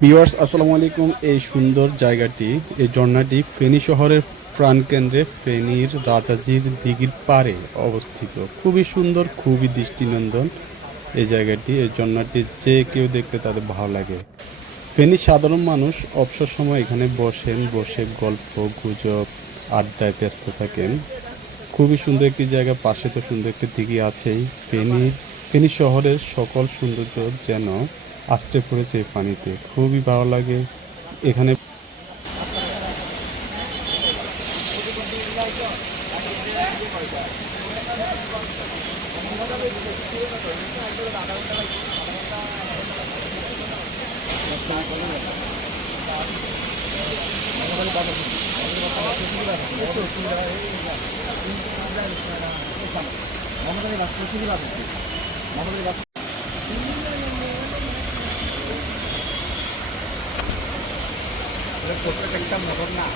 Viewers আসসালামু আলাইকুম। এই সুন্দর জায়গাটি, এই ঝর্ণাটি ফেনী শহরের প্রাণকেন্দ্রে ফেনীর রাজাজির দিঘির পাড়ে অবস্থিত। খুবই সুন্দর, খুবই দৃষ্টিনন্দন এই জায়গাটি। এই ঝর্ণাটি যে কেউ দেখতে তাদের ভালো লাগে। ফেনীর সাধারণ মানুষ অবসর সময় এখানে বসে গল্প গুজব আড্ডায় ব্যস্ত থাকেন। খুবই সুন্দর একটি জায়গা, পাশে তো সুন্দর একটি দিঘি আছেই। ফেনী শহরের সকল সৌন্দর্য যেন আছড়ে পড়েছে এই পানিতে, খুবই ভালো লাগে এখানে। একটা মোটর না